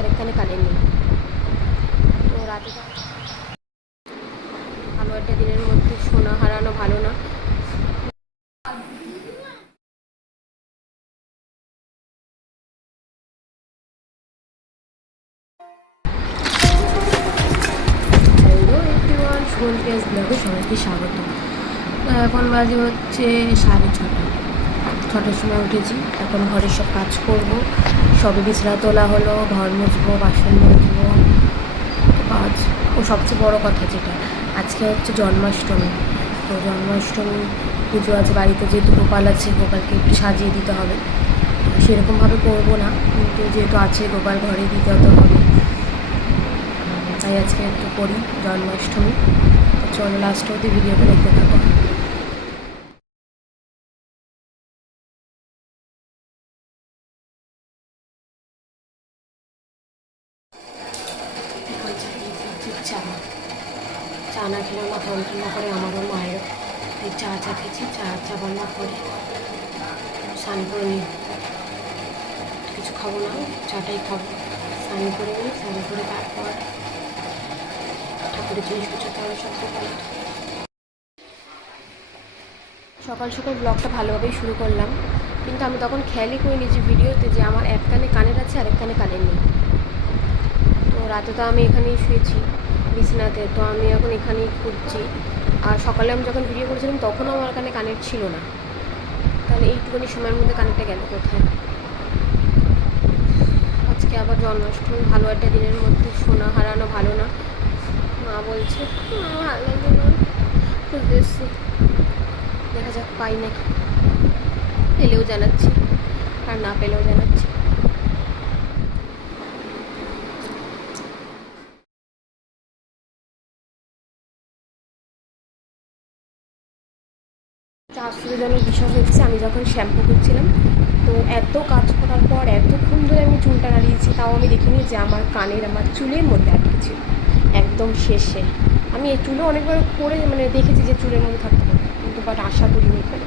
আরেক কানে কানের নেই। তো রাতে ভালো একটা দিনের মধ্যে সোনা হারানো ভালো না। হ্যালো এভরিওয়ান, সুমন পিয়াস ব্লগে সবাইকে স্বাগত। এখন বাজে হচ্ছে 6:30। 6টার সময় উঠেছি। এখন ঘরের সব কাজ করব, সবে বিছানা তোলা হলো, ঘর মুছবো, বাসন মাজবো, কাজ। ও সবচেয়ে বড় কথা যেটা, আজকে হচ্ছে জন্মাষ্টমী। তো জন্মাষ্টমী পুজো আছে বাড়িতে, যেহেতু গোপাল আছে, গোপালকে একটু সাজিয়ে দিতে হবে। সেরকমভাবে করবো না, কিন্তু যেহেতু আছে গোপাল, ঘরে দিতে হতে হবে, তাই আজকে একটু করি জন্মাষ্টমী। তো চলো লাস্ট অবধি ভিডিওটা দেখতে থাকো। চা চা না খেলে মাথা যন্ত্রণা করে, আমারও মায়ের। এই চা খেয়েছি, চা বান্না করে স্নান করে নিই। কিছু খাবো না, চাটাই খাবো। স্নান করে নিই, স্নান করে তারপর ঠাকুরের জিনিস গুছাতে হবে সব দোকানে। সকাল সকাল ব্লগটা ভালোভাবেই শুরু করলাম, কিন্তু আমি তখন খেয়ালই করিনি যে ভিডিওতে যে আমার এক কানে কানের আছে আরেক কানে কানের নেই। তো রাতে তো আমি এখানেই শুয়েছি বিছানাতে, তো আমি এখন এখানেই খুঁজছি। আর সকালে আমি যখন ভিডিও করেছিলাম তখনও আমার কানে কানের ছিল না, তাহলে এইটুকুনি সময়ের মধ্যে কানেরটা গেল কোথায়? আজকে আবার জন্মাষ্টমী, ভালো একটা দিনের মধ্যে সোনা হারানো ভালো না। মা বলছে ভালো দিন খুঁজতেছি, দেখা যাক পাই নাকি। পেলেও জানাচ্ছি, আর না পেলেও জানাচ্ছি। আশ্চর্যজনক বিষয় হচ্ছে, আমি যখন শ্যাম্পু করছিলাম, তো এত কাজ করার পর এতক্ষণ ধরে আমি চুলটা নাড়িয়েছি, তাও আমি দেখিনি যে আমার কানের, আমার চুলের মধ্যে আটকে ছিল একদম শেষে। আমি এই চুলে অনেকবার করে দেখেছি যে চুলের মধ্যে থাকতে পারে, কিন্তু বাট আশা করিনি এখানে।